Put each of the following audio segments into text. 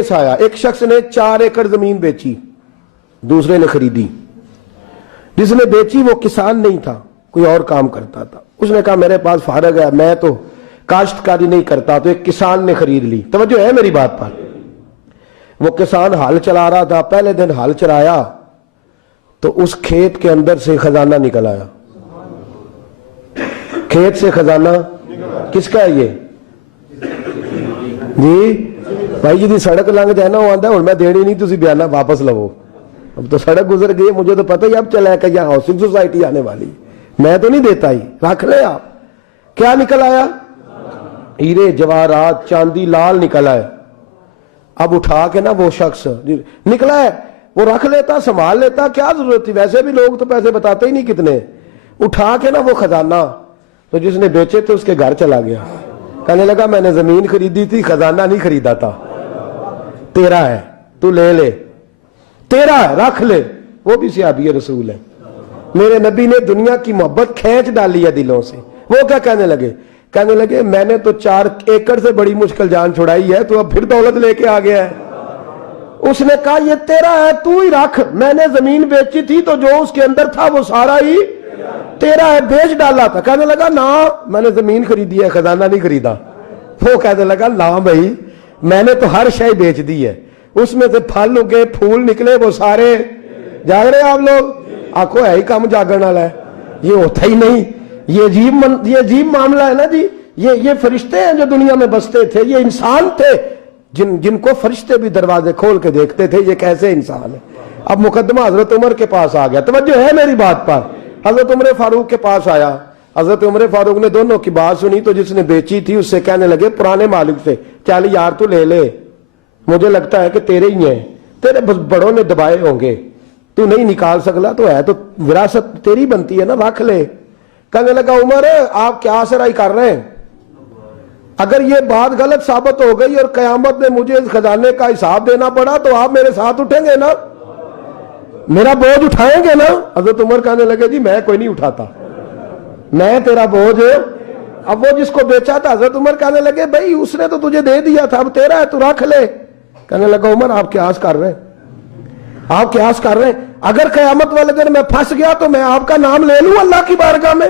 Case آیا, ایک شخص نے 4 ایکڑ زمین بیچی, دوسرے نے خریدی. جس نے بیچی وہ کسان نہیں تھا, کوئی اور کام کرتا تھا. اس نے کہا میرے پاس فارغ ہے, میں تو کاشتکاری نہیں کرتا, تو ایک کسان نے خرید لی. توجہ ہے میری بات پر. وہ کسان ہل چلا رہا تھا, پہلے دن ہل چلایا تو اس کھیت کے اندر سے خزانہ نکل آیا. کھیت سے خزانہ کس کا ہے یہ جی بھائی جی سڑک لنگ جائے نا, وہ آتا ہے اور میں دینی نہیں, تسی بیانہ واپس لو. اب تو سڑک گزر گئی, مجھے تو پتہ ہی اب چلا ہے کہ یہاں ہاؤسنگ سوسائٹی آنے والی, میں تو نہیں دیتا ہی, رکھ لے آپ. کیا نکل آیا؟ ہیرے جواہرات چاندی لال نکلا ہے. اب اٹھا کے نا وہ شخص نکلا ہے, وہ رکھ لیتا, سنبھال لیتا, کیا ضرورت تھی, ویسے بھی لوگ تو پیسے بتاتے ہی نہیں کتنے. اٹھا کے نا وہ خزانہ, تو جس نے بیچے تھے اس کے گھر چلا گیا. کہنے لگا میں نے زمین خریدی تھی, خزانہ نہیں خریدا تھا, تیرا ہے, تو لے لے, تیرا ہے, رکھ لے. وہ بھی صحابی رسول ہے. میرے نبی نے دنیا کی محبت کھینچ ڈالی ہے دلوں سے. وہ کیا کہنے لگے؟ کہنے لگے میں نے تو 4 ایکڑ سے بڑی مشکل جان چھڑائی ہے, تو اب پھر دولت لے کے آ گیا ہے. اس نے کہا یہ تیرا ہے, تو ہی رکھ, میں نے زمین بیچی تھی تو جو اس کے اندر تھا وہ سارا ہی تیرا ہے, بیچ ڈالا تھا. کہنے لگا نا میں نے زمین خریدی ہے, خزانہ نہیں خریدا. وہ کہنے لگا نا بھائی میں نے تو ہر شے بیچ دی ہے, اس میں سے پھل اگے, پھول نکلے, وہ سارے. جاگ رہے آپ لوگ؟ آنکھوں ہے ہی کام جاگن والا ہے, یہ ہوتا ہی نہیں. یہ عجیب معاملہ ہے نا جی. یہ فرشتے ہیں جو دنیا میں بستے تھے, یہ انسان تھے جن کو فرشتے بھی دروازے کھول کے دیکھتے تھے یہ کیسے انسان ہے. اب مقدمہ حضرت عمر کے پاس آ گیا. توجہ ہے میری بات پر. حضرت عمر فاروق کے پاس آیا. حضرت عمر فاروق نے دونوں کی بات سنی تو جس نے بیچی تھی اس سے کہنے لگے پرانے مالک سے, چل یار تو لے لے, مجھے لگتا ہے کہ تیرے ہی ہیں, تیرے بڑوں نے دبائے ہوں گے, تو نہیں نکال سکلا, تو ہے تو وراثت تیری بنتی ہے نا, رکھ لے. کہنے لگا عمر آپ کیا سرائی کر رہے ہیں, اگر یہ بات غلط ثابت ہو گئی اور قیامت میں مجھے اس خزانے کا حساب دینا پڑا تو آپ میرے ساتھ اٹھیں گے نا, میرا بوجھ اٹھائیں گے نا؟ حضرت عمر کہنے لگے جی میں کوئی نہیں اٹھاتا, میں تیرا بوجھ. اب وہ جس کو بیچا تھا حضرت عمر کہنے لگے بھائی اس نے تو تجھے دے دیا تھا, اب تیرا ہے تو رکھ لے. کہنے لگا عمر آپ قیاس کر رہے ہیں, آپ قیاس کر رہے ہیں, اگر قیامت والے دن میں پھنس گیا تو میں آپ کا نام لے لوں اللہ کی بارگاہ میں؟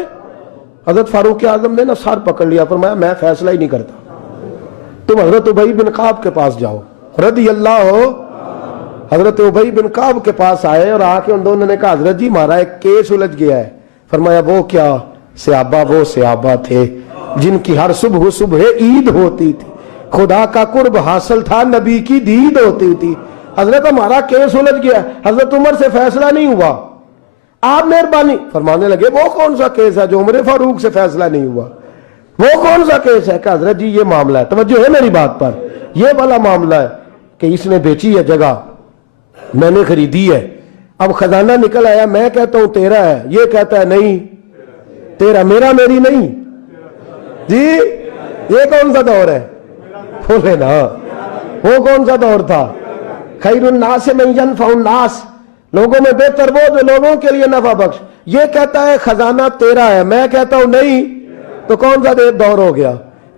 حضرت فاروق اعظم نے نا سر پکڑ لیا, فرمایا میں فیصلہ ہی نہیں کرتا, تم حضرت ابی بن کعب کے پاس جاؤ رضی اللہ ہو. حضرت ابی بن کعب کے پاس آئے اور آ کے ان دونوں نے کہا حضرت جی ہمارا ایک کیس الجھ گیا ہے. فرمایا وہ کیا؟ صحابہ وہ صحابہ تھے جن کی ہر صبح عید ہوتی تھی, خدا کا قرب حاصل تھا, نبی کی دید ہوتی تھی. حضرت ہمارا کیس الجھ گیا, حضرت عمر سے فیصلہ نہیں ہوا, آپ مہربانی. فرمانے لگے وہ کون سا کیس ہے جو عمر فاروق سے فیصلہ نہیں ہوا, وہ کون سا کیس ہے؟ کہ حضرت جی یہ معاملہ ہے. توجہ ہے میری بات پر. یہ والا معاملہ ہے کہ اس نے بیچی ہے جگہ, میں نے خریدی ہے, اب خزانہ نکل آیا, میں کہتا ہوں تیرا ہے, یہ کہتا ہے نہیں تیرا, میرا میری نہیں. جی یہ کون سا دور ہے؟ بولے نا وہ کون سا دور تھا؟ خیر الناس من ینفع الناس, لوگوں میں بہتر وہ جو لوگوں کے لیے نفع بخش. یہ کہتا ہے خزانہ تیرا ہے, میں کہتا ہوں نہیں, تو کون سا دور ہو گیا؟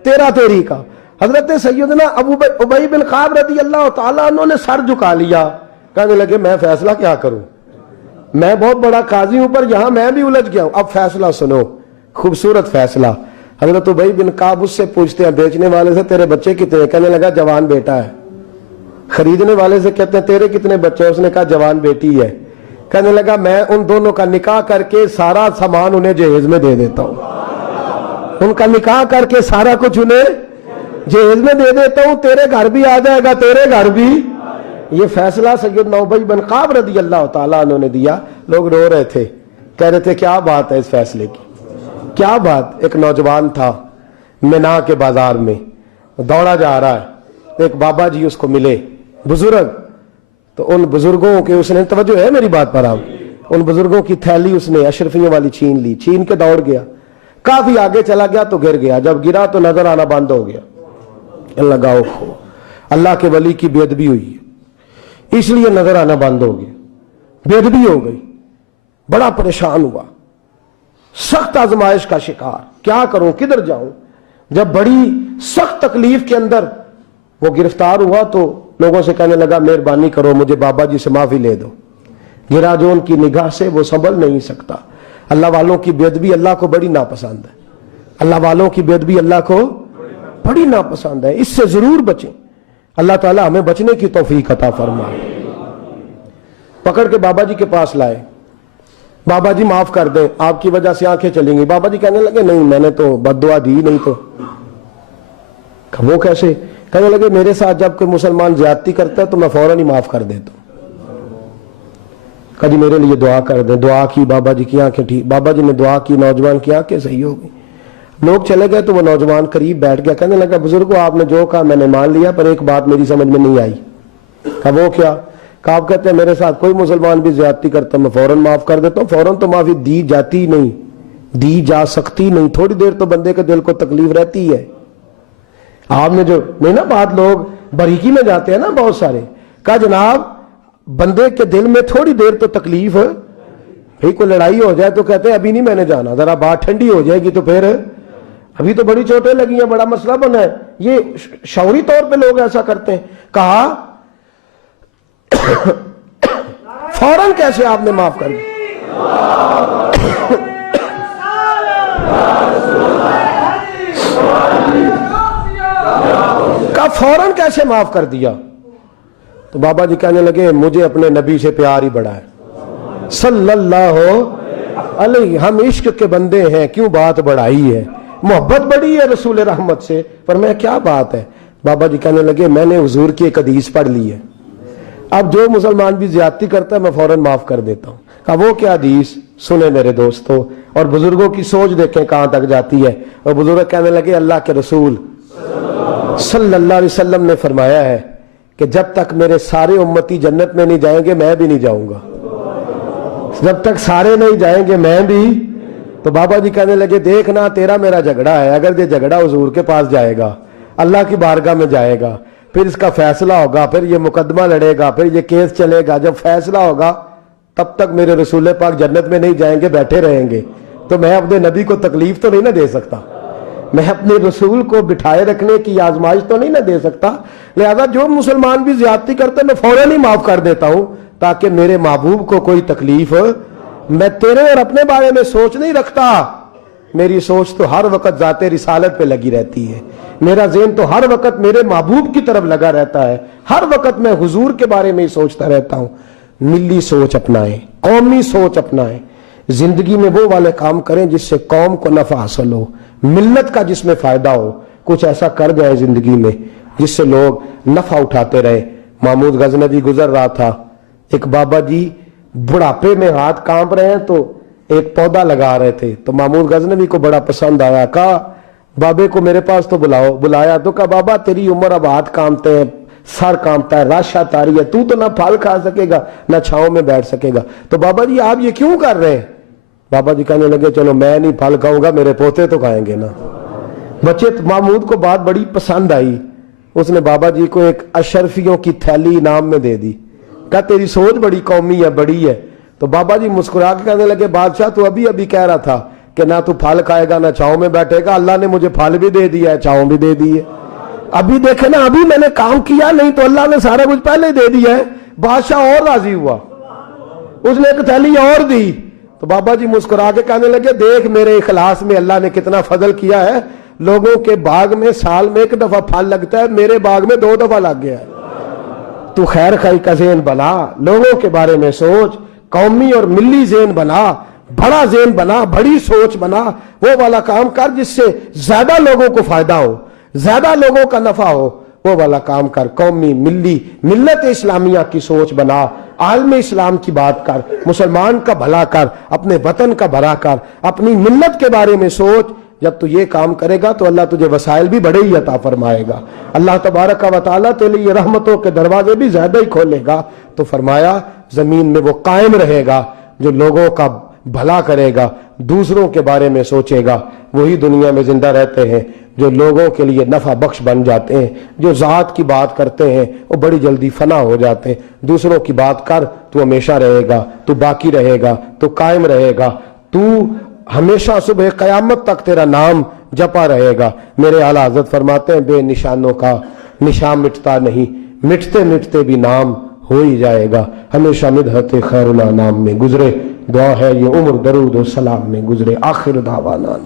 تیرا تیری کا. حضرت سیدنا ابی بن کعب رضی اللہ تعالیٰ عنہ نے سر جھکا لیا, کہنے لگے میں فیصلہ کیا کروں, میں بہت بڑا قاضی ہوں پر یہاں میں بھی الجھ گیا ہوں. اب فیصلہ سنو, خوبصورت فیصلہ. حضرت ابی بن کعب اس سے پوچھتے ہیں بیچنے والے سے تیرے بچے کتنے؟ کہنے لگا جوان بیٹا ہے. خریدنے والے سے کہتے ہیں تیرے کتنے بچے ہیں؟ اس نے کہا جوان بیٹی ہے. کہنے لگا میں ان دونوں کا نکاح کر کے سارا سامان انہیں جہیز میں دے دیتا ہوں, ان کا نکاح کر کے سارا کچھ انہیں جہیز میں دے دیتا ہوں, تیرے گھر بھی آ جائے گا, تیرے گھر بھی. یہ فیصلہ سیدنا ابی بن کعب رضی اللہ تعالیٰ عنہ نے دیا. لوگ رو رہے تھے, کہہ رہے تھے کیا بات ہے اس فیصلے کی, کیا بات. ایک نوجوان تھا مینا کے بازار میں, دوڑا جا رہا ہے, ایک بابا جی اس کو ملے, بزرگ. تو ان بزرگوں کے اس نے, توجہ ہے میری بات پر آپ, ان بزرگوں کی تھیلی اس نے اشرفیوں والی چھین لی, چھین کے دوڑ گیا, کافی آگے چلا گیا تو گر گیا. جب گرا تو نظر آنا بند ہو گیا. لگاؤ اللہ کے ولی کی بے ادبی ہوئی ہے, اس لیے نظر آنا بند ہو گیا, بے ادبی ہو گئی. بڑا پریشان ہوا, سخت آزمائش کا شکار, کیا کروں کدھر جاؤں. جب بڑی سخت تکلیف کے اندر وہ گرفتار ہوا تو لوگوں سے کہنے لگا मेहरबानी करो मुझे बाबा जी से माफी ले दो, गिरा जो उनकी निगाह से वो संभल नहीं सकता। अल्लाह वालों की बेअदबी अल्लाह को बड़ी नापसंद है, अल्लाह वालों की बेअदबी अल्लाह को बड़ी नापसंद है, इससे जरूर बचें। अल्लाह ताला हमें बचने की तौफीक अता फरमाए। पकड़ के बाबा जी के पास लाए, बाबा जी माफ कर दें, आपकी वजह से आंखें चलेंगी। बाबा जी कहने लगे नहीं, मैंने तो बद्दुआ दी नहीं। तो वो कैसे? कहने लगे मेरे साथ जब कोई मुसलमान ज्यादती करता है तो मैं फौरन ही माफ कर देता हूं। कभी मेरे लिए दुआ कर दें। दुआ की, बाबा जी की आंखें ठीक, बाबा जी ने दुआ की, नौजवान की आंखें सही हो गई। लोग चले गए तो वो नौजवान करीब बैठ गया, कहने लगा बुजुर्गो आपने जो कहा मैंने मान लिया, पर एक बात मेरी समझ में नहीं आई। कहा वो क्या? कहा आप कहते हैं मेरे साथ कोई मुसलमान भी ज्यादती करता मैं फौरन माफ कर देता हूं। फौरन तो माफी दी जाती नहीं, दी जा सकती नहीं, थोड़ी देर तो बंदे के दिल को तकलीफ रहती है। आपने जो नहीं ना बात, लोग बारीकी में जाते हैं ना बहुत सारे। कहा जनाब बंदे के दिल में थोड़ी देर तो तकलीफ है, भाई कोई लड़ाई हो जाए तो कहते हैं अभी नहीं मैंने जाना, जरा बात ठंडी हो जाएगी तो फिर, अभी तो बड़ी चोटें लगी हैं, बड़ा मसला बना है। ये शौरी तौर पे लोग ऐसा करते हैं। कहा फौरन कैसे आपने माफ कर दिया? कहा फौरन कैसे माफ कर दिया? तो बाबा जी कहने लगे मुझे अपने नबी से प्यार ही बड़ा है, सल्लल्लाहु अलैहि, हम इश्क के बंदे हैं, क्यों बात बढ़ाई है, मोहब्बत बड़ी है रसूल रहमत से। पर मैं क्या बात है? बाबा जी कहने लगे मैंने हुजूर की एक हदीस पढ़ ली है, अब जो मुसलमान भी ज्यादती करता है मैं फौरन माफ कर देता हूं। कहा वो क्या हदीस? सुने मेरे दोस्तों, और बुजुर्गों की सोच देखें कहां तक जाती है। और बुजुर्ग कहने लगे अल्लाह के रसूल सल्लल्लाहु अलैहि वसल्लम ने फरमाया है कि जब तक मेरे सारे उम्मती जन्नत में नहीं जाएंगे मैं भी नहीं जाऊंगा, जब तक सारे नहीं जाएंगे मैं भी। तो बाबा जी कहने लगे देखना तेरा मेरा झगड़ा है, अगर ये झगड़ा हुजूर के पास जाएगा, अल्लाह की बारगाह में जाएगा, फिर इसका फैसला होगा, फिर ये मुकदमा लड़ेगा, फिर ये केस चलेगा, जब फैसला होगा तब तक मेरे रसूल पाक जन्नत में नहीं जाएंगे, बैठे रहेंगे। तो मैं अपने नबी को तकलीफ तो नहीं ना दे सकता, मैं अपने रसूल को बिठाए रखने की आजमाइश तो नहीं ना दे सकता। लिहाजा जो मुसलमान भी ज्यादती करते मैं फौरन ही माफ कर देता हूं, ताकि मेरे महबूब को कोई तकलीफ, मैं तेरे और अपने बारे में सोच नहीं रखता, मेरी सोच तो हर वक्त जाते रिसालत पे लगी रहती है, मेरा ज़हन तो हर वक्त मेरे महबूब की तरफ लगा रहता है, हर वक्त मैं हुजूर के बारे में ही सोचता रहता हूं। मिली सोच अपनाएं, कौमी सोच अपनाएं, जिंदगी में वो वाले काम करें जिससे कौम को नफा हासिल हो, मिल्लत का जिसमें फायदा हो, कुछ ऐसा कर जाए जिंदगी में जिससे लोग नफा उठाते रहे। महमूद गजनवी गुजर रहा था, एक बाबा जी बुढ़ापे में हाथ कांप रहे हैं तो एक पौधा लगा रहे थे, तो महमूद गजनवी को बड़ा पसंद आया। कहा बाबे को मेरे पास तो बुलाओ। बुलाया तो कहा बाबा तेरी उम्र अब हाथ कांपते हैं, सर कांपता है, राशा तारी है, तू तो ना फल खा सकेगा ना छांव में बैठ सकेगा, तो बाबा जी आप ये क्यों कर रहे हैं? बाबा जी कहने लगे चलो मैं नहीं फल खाऊंगा, मेरे पोते तो खाएंगे ना। बच्चे महमूद को बात बड़ी पसंद आई, उसने बाबा जी को एक अशरफियों की थैली इनाम में दे दी। कहा तेरी सोच बड़ी कौमी है, बड़ी है। तो बाबा जी मुस्कुरा के कहने लगे बादशाह तू अभी अभी कह रहा था कि ना तू फल खाएगा ना छांव में बैठेगा, अल्लाह ने मुझे फल भी दे दिया है, छांव भी दे दी है। अभी देखे ना, अभी मैंने काम किया, नहीं तो अल्लाह ने सारा कुछ पहले ही दे दिया है। बादशाह और राजी हुआ, उसने एक थैली और दी। तो बाबा जी मुस्कुरा के कहने लगे देख मेरे इखलास में अल्लाह ने कितना फजल किया है, लोगों के बाग में साल में एक दफा फल लगता है, मेरे बाग में 2 दफा लग गया है। तू खैर खाई का ज़हन बना, लोगों के बारे में सोच, कौमी और मिली ज़हन बना, बड़ा ज़हन बना, बड़ी सोच बना, वो वाला काम कर जिससे ज्यादा लोगों को फायदा हो, ज्यादा लोगों का नफा हो, वो वाला काम कर। कौमी मिली मिल्लत इस्लामिया की सोच बना, आलम इस्लाम की बात कर, मुसलमान का भला कर, अपने वतन का भला कर, अपनी मिल्लत के बारे में सोच। जब तू ये काम करेगा तो अल्लाह तुझे वसाइल भी बड़े ही अता फरमाएगा, अल्लाह तबारक व तआला तेरे लिए रहमतों के दरवाजे भी ज्यादा ही खोलेगा। तो फरमाया जमीन में वो कायम रहेगा जो लोगों का भला करेगा, दूसरों के बारे में सोचेगा, वही दुनिया में जिंदा रहते हैं जो लोगों के लिए नफा बख्श बन जाते हैं। जो जात की बात करते हैं वो बड़ी जल्दी फना हो जाते हैं। दूसरों की बात कर, तू हमेशा रहेगा, तू बाकी रहेगा, तू कायम रहेगा, तू हमेशा सुबह कयामत तक तेरा नाम जपा रहेगा। मेरे आला हज़रत फरमाते हैं बेनिशानों का نشان مٹتا نہیں، مٹتے مٹتے بھی نام ہو ہی جائے گا. ہمیشہ مدحت خیر الانام میں گزرے، دعا ہے یہ عمر درود و سلام میں گزرے. آخر دعوانا